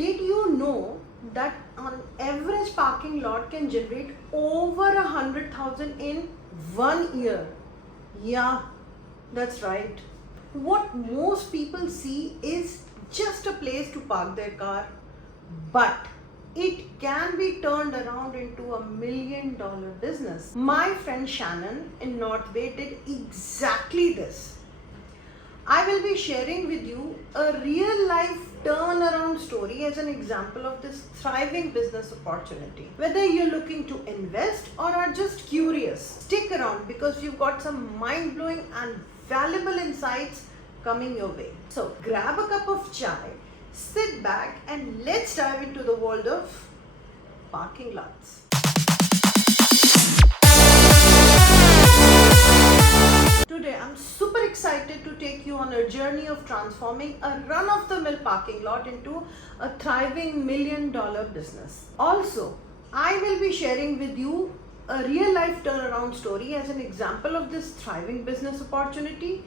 Did you know that on average parking lot can generate over 100,000 in 1 year? Yeah, that's right. What most people see is just a place to park their car, but it can be turned around into $1 million business. My friend Shannon in North Bay did exactly this. I will be sharing with you a real life turnaround story as an example of this thriving business opportunity. Whether you're looking to invest or are just curious, stick around because you've got some mind blowing and valuable insights coming your way. So grab a cup of chai, sit back, and let's dive into the world of parking lots. Today, I'm super excited to take you on a journey of transforming a run-of-the-mill parking lot into a thriving $1 million business. Also, I will be sharing with you a real-life turnaround story as an example of this thriving business opportunity.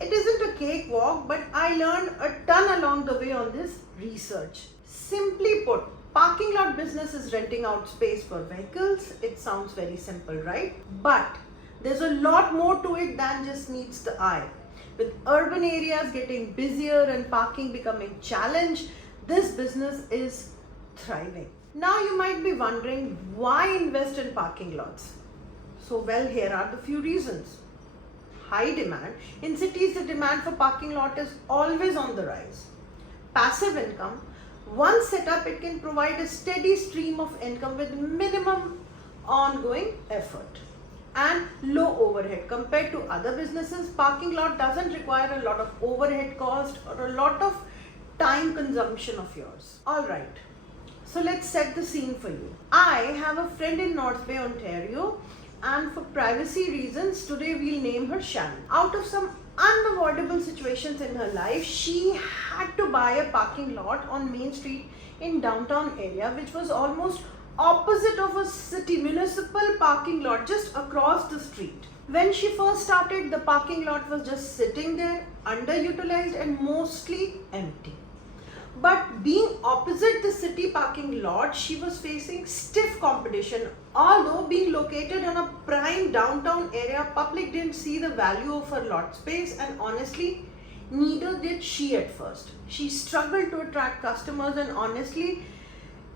It isn't a cakewalk, but I learned a ton along the way on this research. Simply put, parking lot business is renting out space for vehicles. It sounds very simple, right? But there's a lot more to it than just meets the eye. With urban areas getting busier and parking becoming a challenge, this business is thriving. Now you might be wondering, why invest in parking lots? So well, here are the few reasons. High demand. In cities, the demand for parking lot is always on the rise. Passive income. Once set up, it can provide a steady stream of income with minimum ongoing effort. And low overhead. Compared to other businesses, parking lot doesn't require a lot of overhead cost or a lot of time consumption of yours. Alright, so let's set the scene for you. I have a friend in North Bay, Ontario, and for privacy reasons, today we'll name her Shannon. Out of some unavoidable situations in her life, she had to buy a parking lot on Main Street in downtown area, which was almost opposite of a city municipal parking lot just across the street. When she first started, the parking lot was just sitting there, underutilized and mostly empty. But being opposite the city parking lot, she was facing stiff competition. Although being located on a prime downtown area, public didn't see the value of her lot space, and honestly, neither did she at first. She struggled to attract customers, and honestly,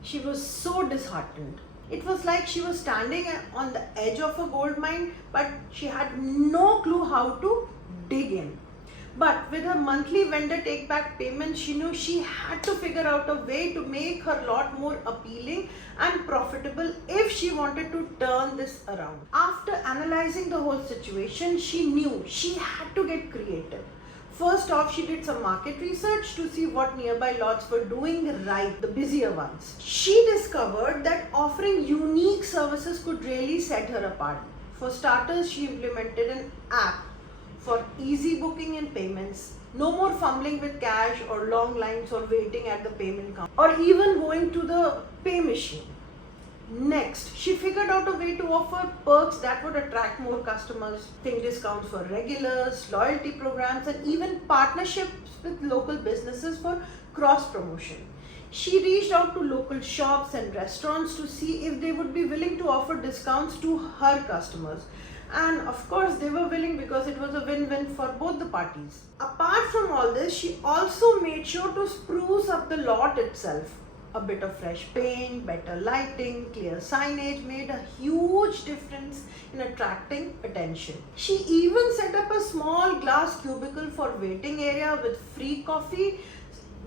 she was so disheartened. It was like she was standing on the edge of a gold mine, but she had no clue how to dig in. But with her monthly vendor take back payment, she knew she had to figure out a way to make her lot more appealing and profitable if she wanted to turn this around. After analyzing the whole situation, she knew she had to get creative. First off, she did some market research to see what nearby lots were doing right, the busier ones. She discovered that offering unique services could really set her apart. For starters, she implemented an app for easy booking and payments. No more fumbling with cash or long lines or waiting at the payment counter or even going to the pay machine. Next, she figured out a way to offer perks that would attract more customers, think discounts for regulars, loyalty programs, and even partnerships with local businesses for cross promotion. She reached out to local shops and restaurants to see if they would be willing to offer discounts to her customers. And of course, they were willing because it was a win-win for both the parties. Apart from all this, she also made sure to spruce up the lot itself. A bit of fresh paint, better lighting, clear signage made a huge difference in attracting attention. She even set up a small glass cubicle for waiting area with free coffee.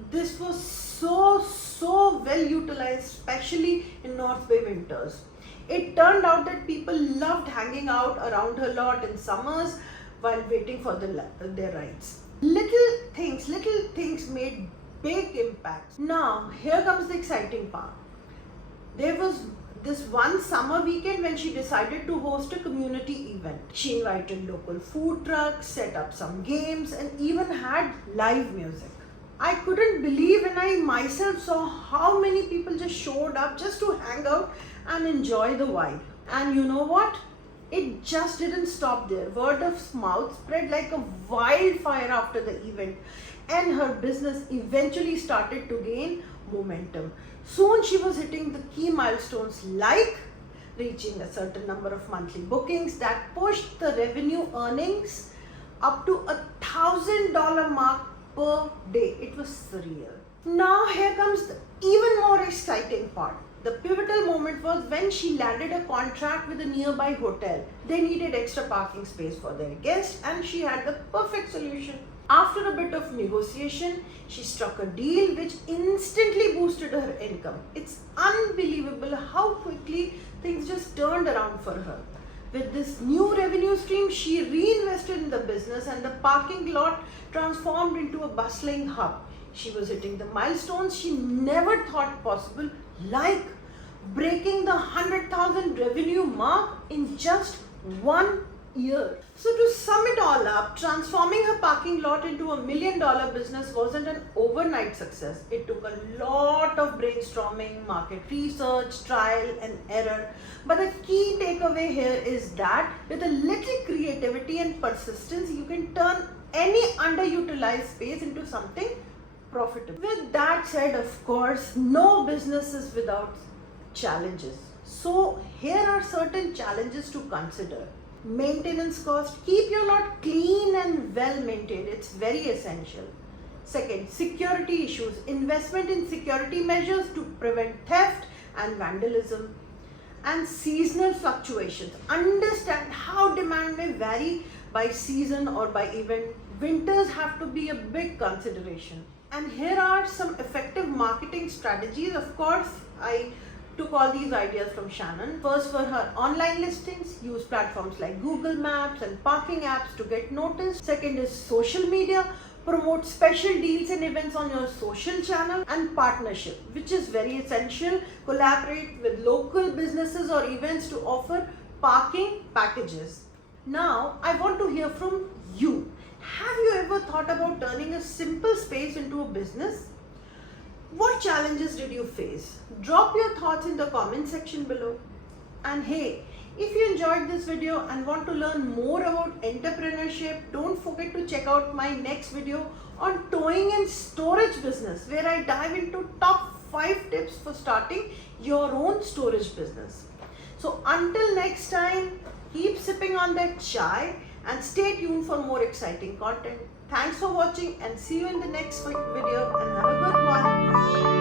This was so well utilized, especially in North Bay winters. It turned out that people loved hanging out around her lot in summers while waiting for their rides. Little things made big impacts. Now, here comes the exciting part. There was this one summer weekend when she decided to host a community event. She invited local food trucks, set up some games, and even had live music. I couldn't believe when I myself saw how many people just showed up just to hang out and enjoy the vibe. And you know what? It just didn't stop there. Word of mouth spread like a wildfire after the event, and her business eventually started to gain momentum. Soon she was hitting the key milestones like reaching a certain number of monthly bookings that pushed the revenue earnings up to $1,000 mark per day. It was surreal. Now here comes the even more exciting part. The pivotal moment was when she landed a contract with a nearby hotel. They needed extra parking space for their guests and she had the perfect solution. After a bit of negotiation, she struck a deal which instantly boosted her income. It's unbelievable how quickly things just turned around for her. With this new revenue stream, she reinvested in the business and the parking lot transformed into a bustling hub. She was hitting the milestones she never thought possible, like breaking the 100,000 revenue mark in just 1 year. So to sum it all up, transforming her parking lot into $1 million business wasn't an overnight success. It took a lot of brainstorming, market research, trial and error. But the key takeaway here is that with a little creativity and persistence, you can turn any underutilized space into something profitable. With that said, of course, no business is without challenges. So here are certain challenges to consider. Maintenance cost. Keep your lot clean and well maintained. It's very essential. Second, security issues. Investment in security measures to prevent theft and vandalism. And seasonal fluctuations. Understand how demand may vary by season or by event. Winters have to be a big consideration. And here are some effective marketing strategies. Of course, I took all these ideas from Shannon. First, for her online listings, use platforms like Google Maps and parking apps to get noticed. Second is social media. Promote special deals and events on your social channel. And partnership, which is very essential. Collaborate with local businesses or events to offer parking packages. Now, I want to hear from you. Have you ever thought about turning a simple space into a business? What challenges did you face? Drop your thoughts in the comment section below. And hey, if you enjoyed this video and want to learn more about entrepreneurship, don't forget to check out my next video on towing and storage business, where I dive into top 5 tips for starting your own storage business. So until next time, keep sipping on that chai and stay tuned for more exciting content. Thanks for watching and see you in the next video, and have a good one.